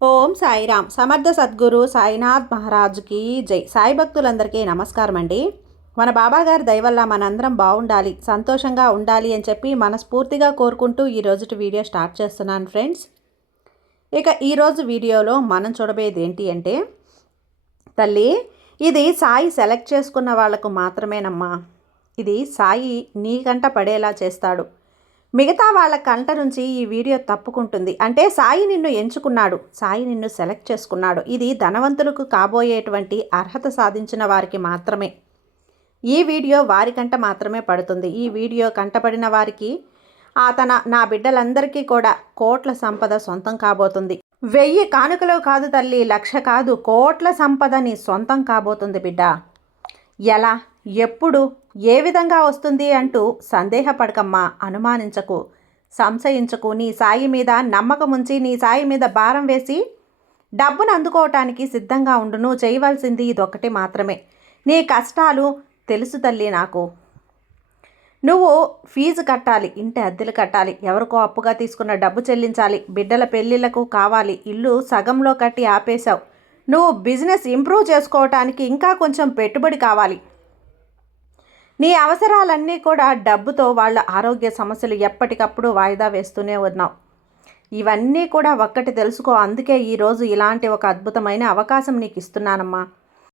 ఓం సాయిరామ్. సమర్థ సద్గురు సాయినాథ్ మహారాజుకి జై. సాయి భక్తులందరికీ నమస్కారం అండి. మన బాబాగారి దయవల్ల మనందరం బాగుండాలి, సంతోషంగా ఉండాలి అని చెప్పి మనస్ఫూర్తిగా కోరుకుంటూ ఈరోజు వీడియో స్టార్ట్ చేస్తున్నాను ఫ్రెండ్స్. ఇక ఈరోజు వీడియోలో మనం చూడబోయేది ఏంటి అంటే, తల్లి ఇది సాయి సెలెక్ట్ చేసుకున్న వాళ్లకు మాత్రమేనమ్మా. ఇది సాయి నీకంట పడేలా చేస్తాడు. మిగతా వాళ్ళ కంట నుంచి ఈ వీడియో తప్పుకుంటుంది. అంటే సాయి నిన్ను ఎంచుకున్నాడు, సాయి నిన్ను సెలెక్ట్ చేసుకున్నాడు. ఇది ధనవంతులకు కాబోయేటువంటి అర్హత సాధించిన వారికి మాత్రమే. ఈ వీడియో వారికంట మాత్రమే పడుతుంది. ఈ వీడియో కంటపడిన వారికి నా బిడ్డలందరికీ కూడా కోట్ల సంపద సొంతం కాబోతుంది. 1000 కానుకలు కాదు తల్లి, 1,00,000 కాదు, కోట్ల సంపద నీ సొంతం కాబోతుంది బిడ్డ. ఎలా, ఎప్పుడు, ఏ విధంగా వస్తుంది అంటూ సందేహపడకమ్మా, అనుమానించకు, సంశయించకు. నీ సాయి మీద నమ్మకం ఉంచి, నీ సాయి మీద భారం వేసి డబ్బును అందుకోవటానికి సిద్ధంగా ఉండు. నువ్వు చేయవలసింది ఇదొక్కటి మాత్రమే. నీ కష్టాలు తెలుసు తల్లి నాకు. నువ్వు ఫీజు కట్టాలి, ఇంటి అద్దెలు కట్టాలి, ఎవరికో అప్పుగా తీసుకున్న డబ్బు చెల్లించాలి, బిడ్డల పెళ్ళిళ్ళకు కావాలి, ఇల్లు సగంలో కట్టి ఆపేశావు. నువ్వు బిజినెస్ ఇంప్రూవ్ చేసుకోవటానికి ఇంకా కొంచెం పెట్టుబడి కావాలి. నీ అవసరాలన్నీ కూడా డబ్బుతో, వాళ్ళ ఆరోగ్య సమస్యలు ఎప్పటికప్పుడు వాయిదా వేస్తూనే ఉన్నావు. ఇవన్నీ కూడా ఒక్కటి తెలుసుకో. అందుకే ఈరోజు ఇలాంటి ఒక అద్భుతమైన అవకాశం నీకు ఇస్తున్నానమ్మా.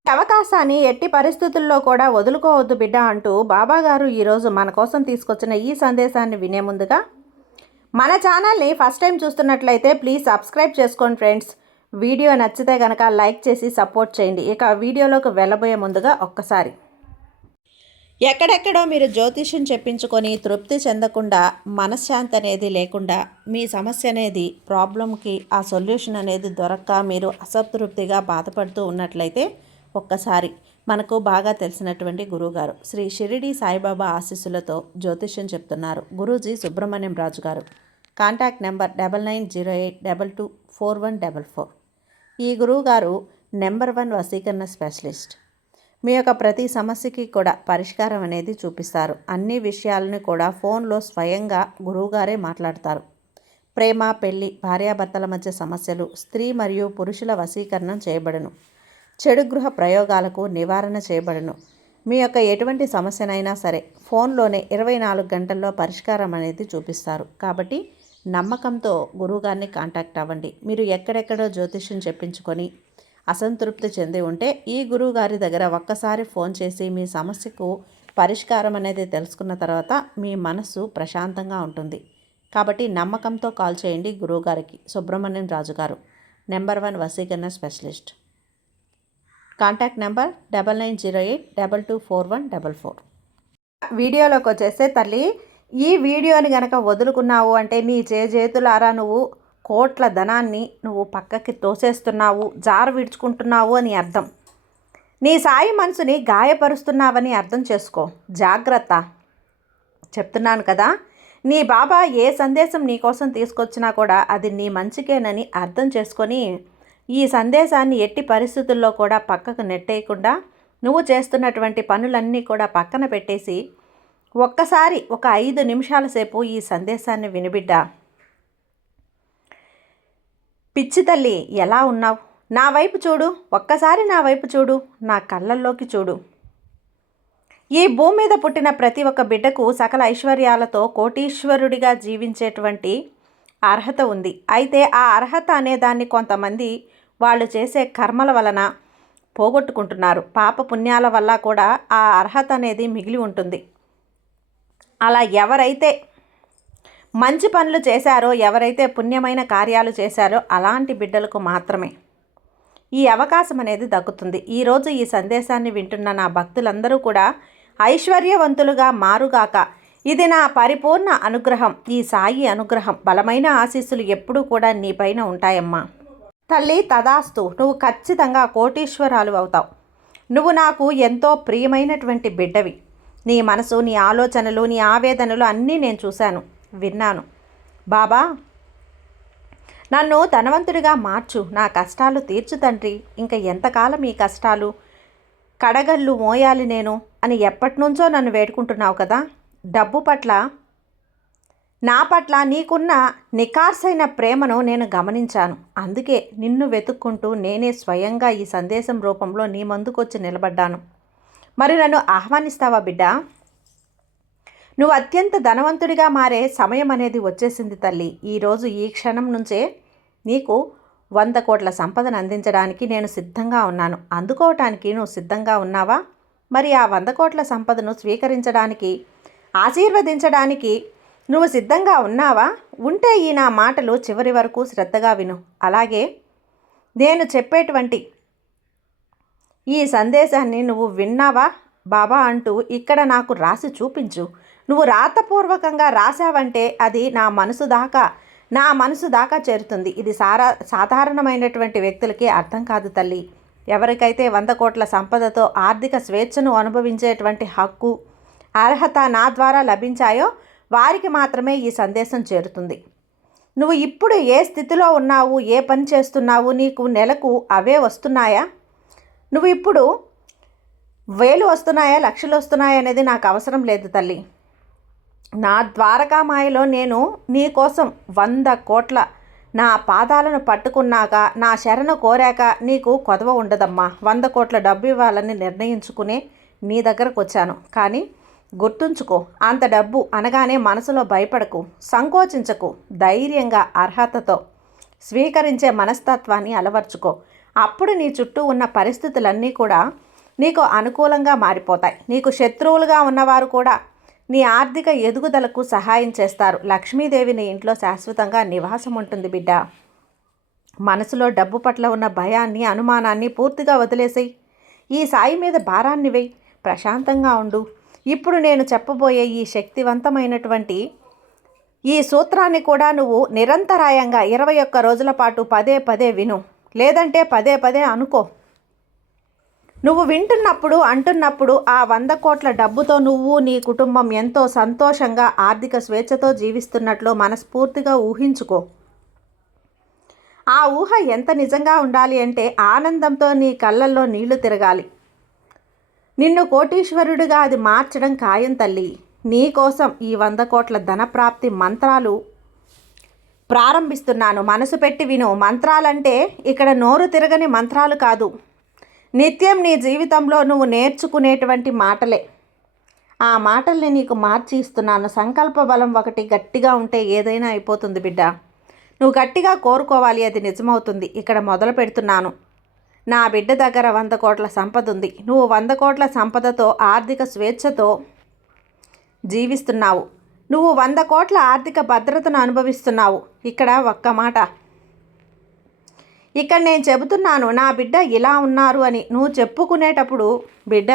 ఈ అవకాశాన్ని ఎట్టి పరిస్థితుల్లో కూడా వదులుకోవద్దు బిడ్డ అంటూ బాబాగారు ఈరోజు మన కోసం తీసుకొచ్చిన ఈ సందేశాన్ని వినే ముందుగా మన ఛానల్ని ఫస్ట్ టైం చూస్తున్నట్లయితే ప్లీజ్ సబ్స్క్రైబ్ చేసుకోండి ఫ్రెండ్స్. వీడియో నచ్చితే కనుక లైక్ చేసి సపోర్ట్ చేయండి. ఇక వీడియోలోకి వెళ్ళబోయే ముందుగా ఒక్కసారి, ఎక్కడెక్కడో మీరు జ్యోతిష్యం చెప్పించుకొని తృప్తి చెందకుండా, మనశ్శాంతి అనేది లేకుండా, మీ సమస్య అనేది ప్రాబ్లంకి ఆ సొల్యూషన్ అనేది దొరక్క మీరు అసంతృప్తిగా బాధపడుతూ ఉన్నట్లయితే ఒక్కసారి మనకు బాగా తెలిసినటువంటి గురువుగారు శ్రీ షిరిడి సాయిబాబా ఆశీస్సులతో జ్యోతిష్యం చెప్తున్నారు గురూజీ సుబ్రహ్మణ్యం రాజు గారు. Contact number 9908224144. ఈ గురువుగారు నెంబర్ 1 వశీకరణ స్పెషలిస్ట్. మీ యొక్క ప్రతి సమస్యకి కూడా పరిష్కారం అనేది చూపిస్తారు. అన్ని విషయాలను కూడా ఫోన్లో స్వయంగా గురువుగారే మాట్లాడతారు. ప్రేమ, పెళ్లి, భార్యాభర్తల మధ్య సమస్యలు, స్త్రీ మరియు పురుషుల వశీకరణం చేయబడును. చెడు గృహ ప్రయోగాలకు నివారణ చేయబడును. మీ యొక్క ఎటువంటి సమస్యనైనా సరే ఫోన్లోనే 24 గంటల్లో పరిష్కారం అనేది చూపిస్తారు. కాబట్టి నమ్మకంతో గురువుగారిని కాంటాక్ట్ అవ్వండి. మీరు ఎక్కడెక్కడో జ్యోతిష్యం చెప్పించుకొని అసంతృప్తి చెంది ఉంటే ఈ గురువుగారి దగ్గర ఒక్కసారి ఫోన్ చేసి మీ సమస్యకు పరిష్కారం అనేది తెలుసుకున్న తర్వాత మీ మనస్సు ప్రశాంతంగా ఉంటుంది. కాబట్టి నమ్మకంతో కాల్ చేయండి గురువుగారికి. సుబ్రహ్మణ్యం రాజు గారు, నెంబర్ 1 వశీకరణ స్పెషలిస్ట్. Contact number 9908224144. వీడియోలోకి వచ్చేస్తే తల్లి, ఈ వీడియోని గనక వదులుకున్నావు అంటే నీ చేతులారా నువ్వు కోట్ల ధనాన్ని నువ్వు పక్కకి తోసేస్తున్నావు, జారు విడుచుకుంటున్నావు అని అర్థం. నీ సాయి మనసుని గాయపరుస్తున్నావని అర్థం చేసుకో. జాగ్రత్త, చెప్తున్నాను కదా. నీ బాబా ఏ సందేశం నీ కోసం తీసుకొచ్చినా కూడా అది నీ మంచికేనని అర్థం చేసుకొని ఈ సందేశాన్ని ఎట్టి పరిస్థితుల్లో కూడా పక్కకు నెట్టేయకుండా నువ్వు చేస్తున్నటువంటి పనులన్నీ కూడా పక్కన పెట్టేసి ఒక్కసారి ఒక 5 నిమిషాల సేపు ఈ సందేశాన్ని వినిబిడ్డా. పిచ్చి తల్లి, ఎలా ఉన్నావు? నా వైపు చూడు, ఒక్కసారి నా వైపు చూడు, నా కళ్ళల్లోకి చూడు. ఈ భూమి మీద పుట్టిన ప్రతి ఒక్క బిడ్డకు సకల ఐశ్వర్యాలతో కోటీశ్వరుడిగా జీవించేటువంటి అర్హత ఉంది. అయితే ఆ అర్హత అనేదాన్ని కొంతమంది వాళ్ళు చేసే కర్మల వలన పోగొట్టుకుంటున్నారు. పాప పుణ్యాల వల్ల కూడా ఆ అర్హత అనేది మిగిలి ఉంటుంది. అలా ఎవరైతే మంచి పనులు చేశారో, ఎవరైతే పుణ్యమైన కార్యాలు చేశారో అలాంటి బిడ్డలకు మాత్రమే ఈ అవకాశం అనేది దక్కుతుంది. ఈరోజు ఈ సందేశాన్ని వింటున్న నా భక్తులందరూ కూడా ఐశ్వర్యవంతులుగా మారుగాక. ఇది నా పరిపూర్ణ అనుగ్రహం, ఈ సాయి అనుగ్రహం, బలమైన ఆశీస్సులు ఎప్పుడూ కూడా నీపైన ఉంటాయమ్మా. తల్లి తదాస్తు. నువ్వు ఖచ్చితంగా కోటీశ్వరాలు అవుతావు. నువ్వు నాకు ఎంతో ప్రియమైనటువంటి బిడ్డవి. నీ మనసు, నీ ఆలోచనలు, నీ ఆవేదనలు అన్నీ నేను చూశాను, విన్నాను. బాబా, నన్ను ధనవంతుడిగా మార్చు, నా కష్టాలు తీర్చు తండ్రి. ఇంకా ఎంతకాలం ఈ కష్టాలు, కడగళ్ళు మోయాలి నేను అని ఎప్పటి నుంచో నన్ను వేడుకుంటున్నావు కదా. డబ్బు పట్ల నా పట్ల నీకున్న నికార్సైన ప్రేమను నేను గమనించాను. అందుకే నిన్ను వెతుక్కుంటూ నేనే స్వయంగా ఈ సందేశం రూపంలో నీ ముందుకొచ్చి నిలబడ్డాను. మరి నన్ను ఆహ్వానిస్తావా బిడ్డ? నువ్వు అత్యంత ధనవంతుడిగా మారే సమయం అనేది వచ్చేసింది తల్లి. ఈరోజు ఈ క్షణం నుంచే నీకు 100 కోట్ల సంపదను అందించడానికి నేను సిద్ధంగా ఉన్నాను. అందుకోవటానికి నువ్వు సిద్ధంగా ఉన్నావా? మరి ఆ 100 కోట్ల సంపదను స్వీకరించడానికి, ఆశీర్వదించడానికి నువ్వు సిద్ధంగా ఉన్నావా? ఉంటే ఈ నా మాటలు చివరి వరకు శ్రద్ధగా విను. అలాగే నేను చెప్పేటువంటి ఈ సందేశాన్ని నువ్వు విన్నావా బాబా అంటూ ఇక్కడ నాకు రాసి చూపించు. నువ్వు రాతపూర్వకంగా రాసావంటే అది నా మనసు దాకా చేరుతుంది. ఇది సాధారణమైనటువంటి వ్యక్తులకి అర్థం కాదు తల్లి. ఎవరికైతే 100 కోట్ల సంపదతో ఆర్థిక స్వేచ్ఛను అనుభవించేటువంటి హక్కు, అర్హత నా ద్వారా లభించాయో వారికి మాత్రమే ఈ సందేశం చేరుతుంది. నువ్వు ఇప్పుడు ఏ స్థితిలో ఉన్నావు, ఏ పని చేస్తున్నావు, నీకు నెలకు అవే వస్తున్నాయా? నువ్వు ఇప్పుడు 1000 వస్తున్నాయా, లక్షలు వస్తున్నాయా అనేది నాకు అవసరం లేదు తల్లి. నా ద్వారకామాయలో నేను నీ కోసం 100 కోట్ల నా పాదాలను పట్టుకున్నాక, నా శరణు కోరాక నీకు కొదవ ఉండదమ్మా. 100 కోట్ల డబ్బు ఇవ్వాలని నిర్ణయించుకునే నీ దగ్గరకు వచ్చాను. కానీ గుర్తుంచుకో, అంత డబ్బు అనగానే మనసులో భయపడకు, సంకోచించకు. ధైర్యంగా అర్హతతో స్వీకరించే మనస్తత్వాన్ని అలవర్చుకో. అప్పుడు నీ చుట్టూ ఉన్న పరిస్థితులన్నీ కూడా నీకు అనుకూలంగా మారిపోతాయి. నీకు శత్రువులుగా ఉన్నవారు కూడా నీ ఆర్థిక ఎదుగుదలకు సహాయం చేస్తారు. లక్ష్మీదేవి నీ ఇంట్లో శాశ్వతంగా నివాసం ఉంటుంది బిడ్డ. మనసులో డబ్బు పట్ల ఉన్న భయాన్ని, అనుమానాన్ని పూర్తిగా వదిలేసేయి. ఈ సాయి మీద భారాన్ని వేయి. ప్రశాంతంగా ఉండు. ఇప్పుడు నేను చెప్పబోయే ఈ శక్తివంతమైనటువంటి ఈ సూత్రాన్ని కూడా నువ్వు నిరంతరాయంగా 21 రోజుల పాటు పదే పదే విను. లేదంటే పదే పదే అనుకో. నువ్వు వింటున్నప్పుడు, అంటున్నప్పుడు ఆ 100 కోట్ల డబ్బుతో నువ్వు, నీ కుటుంబం ఎంతో సంతోషంగా, ఆర్థిక స్వేచ్ఛతో జీవిస్తున్నట్లు మనస్ఫూర్తిగా ఊహించుకో. ఆ ఊహ ఎంత నిజంగా ఉండాలి అంటే ఆనందంతో నీ కళ్ళల్లో నీళ్లు తిరగాలి. నిన్ను కోటీశ్వరుడిగా అది మార్చడం ఖాయం తల్లి. నీ కోసం ఈ 100 కోట్ల ధనప్రాప్తి మంత్రాలు ప్రారంభిస్తున్నాను. మనసు పెట్టి విను. మంత్రాలంటే ఇక్కడ నోరు తిరగని మంత్రాలు కాదు. నిత్యం నీ జీవితంలో నువ్వు నేర్చుకునేటువంటి మాటలే. ఆ మాటల్ని నీకు మార్చి ఇస్తున్నాను. సంకల్ప బలం ఒకటి గట్టిగా ఉంటే ఏదైనా అయిపోతుంది బిడ్డ. నువ్వు గట్టిగా కోరుకోవాలి, అది నిజమవుతుంది. ఇక్కడ మొదలు పెడుతున్నాను. నా బిడ్డ దగ్గర 100 కోట్ల సంపద ఉంది. నువ్వు 100 కోట్ల సంపదతో ఆర్థిక స్వేచ్ఛతో జీవిస్తున్నావు. నువ్వు 100 కోట్ల ఆర్థిక భద్రతను అనుభవిస్తున్నావు. ఇక్కడ ఒక్క మాట, ఇక్కడ నేను చెబుతున్నాను నా బిడ్డ ఇలా ఉన్నారు అని. నువ్వు చెప్పుకునేటప్పుడు బిడ్డ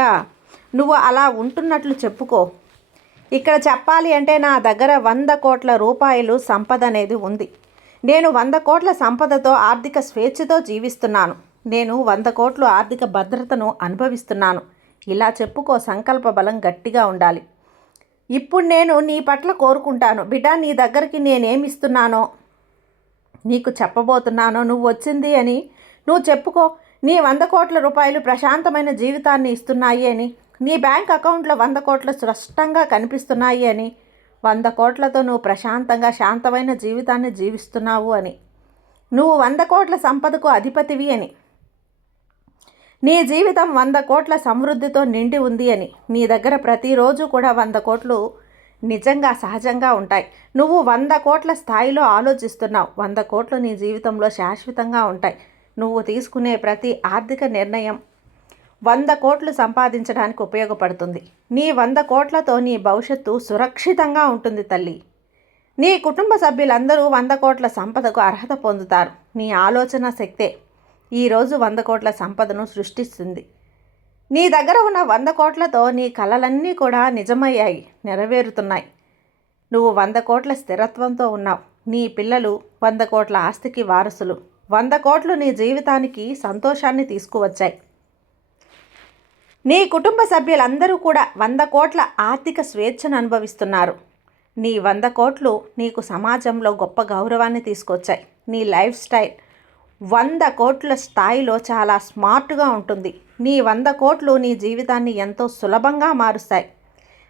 నువ్వు అలా ఉంటున్నట్లు చెప్పుకో. ఇక్కడ చెప్పాలి అంటే నా దగ్గర 100 కోట్ల రూపాయలు సంపద అనేది ఉంది. నేను 100 కోట్ల సంపదతో ఆర్థిక స్వేచ్ఛతో జీవిస్తున్నాను. నేను 100 కోట్ల ఆర్థిక భద్రతను అనుభవిస్తున్నాను. ఇలా చెప్పుకో. సంకల్ప బలం గట్టిగా ఉండాలి. ఇప్పుడు నేను నీ పట్ల కోరుకుంటాను బిడ్డ. నీ దగ్గరికి నేనేమిస్తున్నానో, నీకు చెప్పబోతున్నానో నువ్వు వచ్చింది అని నువ్వు చెప్పుకో. నీ 100 కోట్ల రూపాయలు ప్రశాంతమైన జీవితాన్ని ఇస్తున్నాయి అని, నీ బ్యాంక్ అకౌంట్లో 100 కోట్లు స్పష్టంగా కనిపిస్తున్నాయి అని, 100 కోట్లతో నువ్వు ప్రశాంతంగా శాంతమైన జీవితాన్ని జీవిస్తున్నావు అని, నువ్వు 100 కోట్ల సంపదకు అధిపతివి అని, నీ జీవితం 100 కోట్ల సమృద్ధితో నిండి ఉంది అని, నీ దగ్గర ప్రతిరోజు కూడా 100 కోట్లు నిజంగా సహజంగా ఉంటాయి. నువ్వు 100 కోట్ల స్థాయిలో ఆలోచిస్తున్నావు. 100 కోట్లు నీ జీవితంలో శాశ్వతంగా ఉంటాయి. నువ్వు తీసుకునే ప్రతి ఆర్థిక నిర్ణయం 100 కోట్లు సంపాదించడానికి ఉపయోగపడుతుంది. నీ 100 కోట్లతో నీ భవిష్యత్తు సురక్షితంగా ఉంటుంది తల్లి. నీ కుటుంబ సభ్యులందరూ 100 కోట్ల సంపదకు అర్హత పొందుతారు. నీ ఆలోచన శక్తే ఈరోజు 100 కోట్ల సంపదను సృష్టిస్తుంది. నీ దగ్గర ఉన్న 100 కోట్లతో నీ కలలన్నీ కూడా నిజమయ్యాయి, నెరవేరుతున్నాయి. నువ్వు 100 కోట్ల స్థిరత్వంతో ఉన్నావు. నీ పిల్లలు 100 కోట్ల ఆస్తికి వారసులు. 100 కోట్లు నీ జీవితానికి సంతోషాన్ని తీసుకువచ్చాయి. నీ కుటుంబ సభ్యులందరూ కూడా 100 కోట్ల ఆర్థిక స్వేచ్ఛను అనుభవిస్తున్నారు. నీ 100 కోట్లు నీకు సమాజంలో గొప్ప గౌరవాన్ని తీసుకొచ్చాయి. నీ లైఫ్ స్టైల్ 100 కోట్ల స్థాయిలో చాలా స్మార్ట్గా ఉంటుంది. నీ 100 కోట్లు నీ జీవితాన్ని ఎంతో సులభంగా మారుస్తాయి.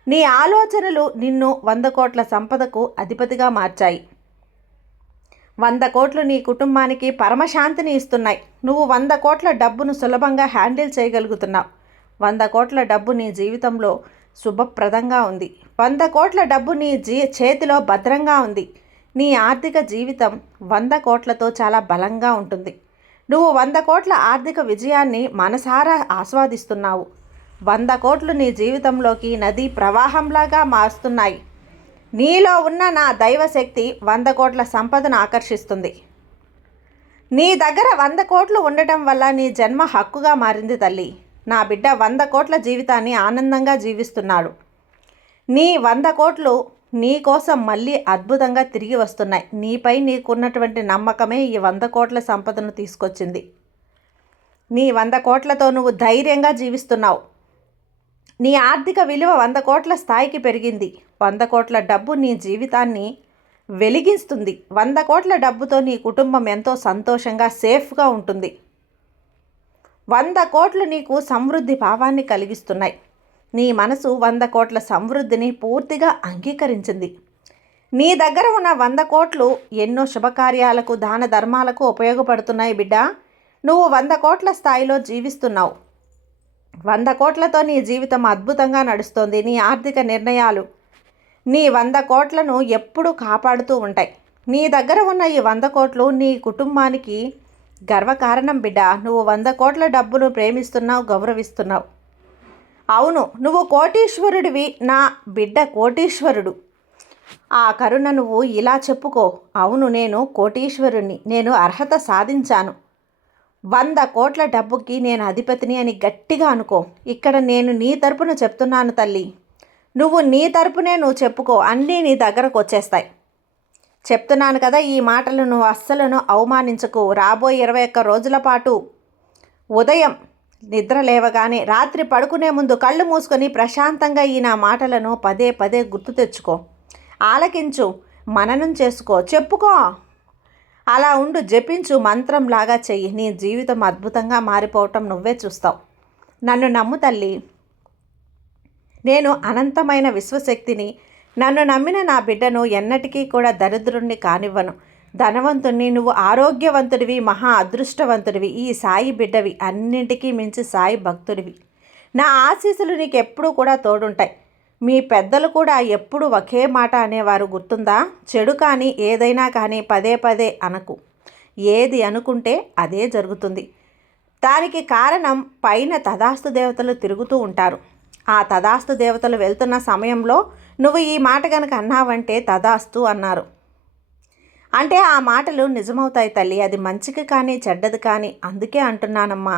నీ ఆలోచనలు నిన్ను 100 కోట్ల సంపదకు అధిపతిగా మార్చాయి. 100 కోట్లు నీ కుటుంబానికి పరమశాంతిని ఇస్తున్నాయి. నువ్వు 100 కోట్ల డబ్బును సులభంగా హ్యాండిల్ చేయగలుగుతున్నావు. 100 కోట్ల డబ్బు నీ జీవితంలో శుభప్రదంగా ఉంది. 100 కోట్ల డబ్బు నీ చేతిలో భద్రంగా ఉంది. నీ ఆర్థిక జీవితం 100 కోట్లతో చాలా బలంగా ఉంటుంది. నువ్వు 100 కోట్ల ఆర్థిక విజయాన్ని మనసారా ఆస్వాదిస్తున్నావు. 100 కోట్లు నీ జీవితంలోకి నదీ ప్రవాహంలాగా మారుస్తున్నాయి. నీలో ఉన్న నా దైవశక్తి 100 కోట్ల సంపదను ఆకర్షిస్తుంది. నీ దగ్గర 100 కోట్లు ఉండటం వల్ల నీ జన్మ హక్కుగా మారింది తల్లి. నా బిడ్డ 100 కోట్ల జీవితాన్ని ఆనందంగా జీవిస్తున్నాడు. నీ 100 కోట్లు నీ కోసం మళ్ళీ అద్భుతంగా తిరిగి వస్తున్నాయి. నీపై నీకున్నటువంటి నమ్మకమే ఈ 100 కోట్ల సంపదను తీసుకొచ్చింది. నీ 100 కోట్లతో నువ్వు ధైర్యంగా జీవిస్తున్నావు. నీ ఆర్థిక విలువ 100 కోట్ల స్థాయికి పెరిగింది. 100 కోట్ల డబ్బు నీ జీవితాన్ని వెలిగిస్తుంది. 100 కోట్ల డబ్బుతో నీ కుటుంబం ఎంతో సంతోషంగా సేఫ్గా ఉంటుంది. 100 కోట్లు నీకు సమృద్ధి భావాన్ని కలిగిస్తున్నాయి. నీ మనసు 100 కోట్ల సమృద్ధిని పూర్తిగా అంగీకరించింది. నీ దగ్గర ఉన్న 100 కోట్లు ఎన్నో శుభకార్యాలకు దాన ధర్మాలకు ఉపయోగపడుతున్నాయి బిడ్డ. నువ్వు 100 కోట్ల స్థాయిలో జీవిస్తున్నావు. 100 కోట్లతో నీ జీవితం అద్భుతంగా నడుస్తోంది. నీ ఆర్థిక నిర్ణయాలు నీ 100 కోట్లను ఎప్పుడూ కాపాడుతూ ఉంటాయి. నీ దగ్గర ఉన్న ఈ 100 కోట్లు నీ కుటుంబానికి గర్వకారణం బిడ్డ. నువ్వు 100 కోట్ల డబ్బును ప్రేమిస్తున్నావు, గౌరవిస్తున్నావు. అవును, నువ్వు కోటీశ్వరుడివి. నా బిడ్డ కోటీశ్వరుడు. ఆ కరుణ నువ్వు ఇలా చెప్పుకో, అవును నేను కోటీశ్వరుణ్ణి, నేను అర్హత సాధించాను, 100 కోట్ల డబ్బుకి నేను అధిపతిని అని గట్టిగా అనుకో. ఇక్కడ నేను నీ తరపున చెప్తున్నాను తల్లి. నువ్వు నీ తరపునే నువ్వు చెప్పుకో, అన్నీ నీ దగ్గరకు వచ్చేస్తాయి. చెప్తున్నాను కదా, ఈ మాటలు నువ్వు అస్సలను అవమానించకు. రాబోయే 21 రోజుల పాటు ఉదయం నిద్ర లేవగానే రాత్రి పడుకునే ముందు కళ్ళు మూసుకొని ప్రశాంతంగా ఈ నా మాటలను పదే పదే గుర్తు తెచ్చుకో, ఆలకించు, మననం చేసుకో, చెప్పుకో. అలా ఉండు, జపించు, మంత్రంలాగా చెయ్యి. నీ జీవితం అద్భుతంగా మారిపోవటం నువ్వే చూస్తావు. నన్ను నమ్ము తల్లి. నేను అనంతమైన విశ్వశక్తిని. నన్ను నమ్మిన నా బిడ్డను ఎన్నటికీ కూడా దరిద్రుణ్ణి కానివ్వను. ధనవంతుణ్ణి. నువ్వు ఆరోగ్యవంతుడివి, మహా అదృష్టవంతుడివి, ఈ సాయి బిడ్డవి, అన్నింటికీ మించి సాయి భక్తుడివి. నా ఆశీస్సులు నీకు ఎప్పుడూ కూడా తోడుంటాయి. మీ పెద్దలు కూడా ఎప్పుడు ఒకే మాట అనేవారు, గుర్తుందా? చెడు కానీ ఏదైనా కానీ పదే పదే అనకు. ఏది అనుకుంటే అదే జరుగుతుంది. దానికి కారణం పైన తదాస్తు దేవతలు తిరుగుతూ ఉంటారు. ఆ తదాస్తు దేవతలు వెళ్తున్న సమయంలో నువ్వు ఈ మాట కనుక అన్నావంటే తదాస్తు అన్నారు అంటే ఆ మాటలు నిజమవుతాయి తల్లి. అది మంచికి కానీ చెడ్డది కానీ. అందుకే అంటున్నానమ్మా,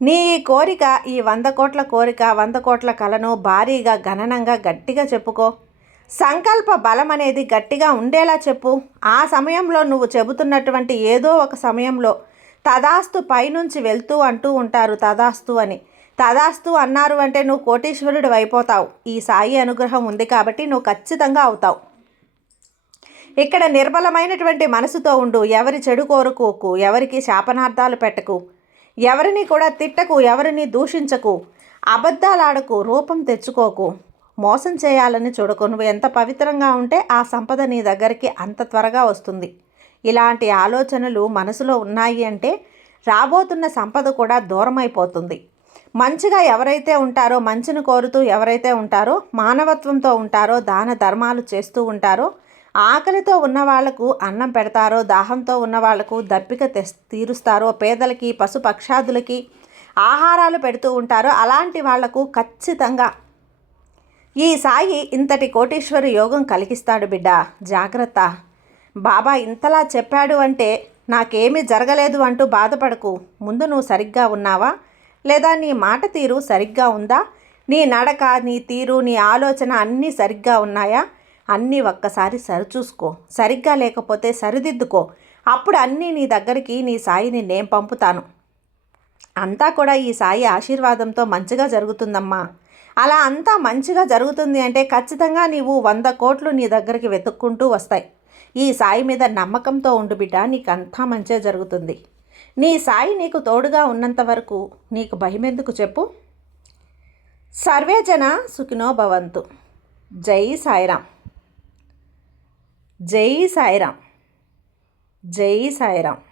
నీ ఈ కోరిక, ఈ 100 కోట్ల కోరిక, 100 కోట్ల కలను భారీగా గణనంగా గట్టిగా చెప్పుకో. సంకల్ప బలం అనేది గట్టిగా ఉండేలా చెప్పు. ఆ సమయంలో నువ్వు చెబుతున్నటువంటి ఏదో ఒక సమయంలో తదాస్తు పైనుంచి వెళ్తూ అంటూ ఉంటారు తదాస్తు అని. తదాస్తు అన్నారు అంటే నువ్వు కోటీశ్వరుడు అయిపోతావు. ఈ సాయి అనుగ్రహం ఉంది కాబట్టి నువ్వు ఖచ్చితంగా అవుతావు. ఇక్కడ నిర్మలమైనటువంటి మనసుతో ఉండు. ఎవరి చెడు కోరుకోకు, ఎవరికి శాపనార్థాలు పెట్టకు, ఎవరిని కూడా తిట్టకు, ఎవరిని దూషించకు, అబద్ధాలాడకు, రూపం తెచ్చుకోకు, మోసం చేయాలని చూడకు. నువ్వు ఎంత పవిత్రంగా ఉంటే ఆ సంపద నీ దగ్గరికి అంత త్వరగా వస్తుంది. ఇలాంటి ఆలోచనలు మనసులో ఉన్నాయి అంటే రాబోతున్న సంపద కూడా దూరం అయిపోతుంది. మంచిగా ఎవరైతే ఉంటారో, మంచిని కోరుతూ ఎవరైతే ఉంటారో, మానవత్వంతో ఉంటారో, దాన ధర్మాలు చేస్తూ ఉంటారో, ఆకలితో ఉన్న వాళ్లకు అన్నం పెడతారో, దాహంతో ఉన్న వాళ్లకు దప్పిక తీరుస్తారో, పేదలకి పశుపక్షాదులకి ఆహారాలు పెడుతూ ఉంటారో, అలాంటి వాళ్లకు ఖచ్చితంగా ఈ సాయి ఇంతటి కోటీశ్వర యోగం కలిగిస్తాడు బిడ్డ. జాగ్రత్త. బాబా ఇంతలా చెప్పాడు అంటే నాకేమీ జరగలేదు అంటూ బాధపడకు. ముందు నువ్వు సరిగ్గా ఉన్నావా లేదా? నీ మాట తీరు సరిగ్గా ఉందా? నీ నడక, నీ తీరు, నీ ఆలోచన అన్నీ సరిగ్గా ఉన్నాయా? అన్నీ ఒక్కసారి సరిచూసుకో. సరిగ్గా లేకపోతే సరిదిద్దుకో. అప్పుడు అన్నీ నీ దగ్గరికి నీ సాయిని నేను పంపుతాను. అంతా కూడా ఈ సాయి ఆశీర్వాదంతో మంచిగా జరుగుతుందమ్మా. అలా అంతా మంచిగా జరుగుతుంది అంటే ఖచ్చితంగా నీవు 100 కోట్లు నీ దగ్గరికి వెతుక్కుంటూ వస్తాయి. ఈ సాయి మీద నమ్మకంతో ఉండు బిడ్డ, నీకు అంతా మంచిగా జరుగుతుంది. నీ సాయి నీకు తోడుగా ఉన్నంత వరకు నీకు భయం ఎందుకు చెప్పు? సర్వే జన సుఖినో భవంతు. జై సాయిరామ్. జై సాయిరామ్. జై సాయిరామ్.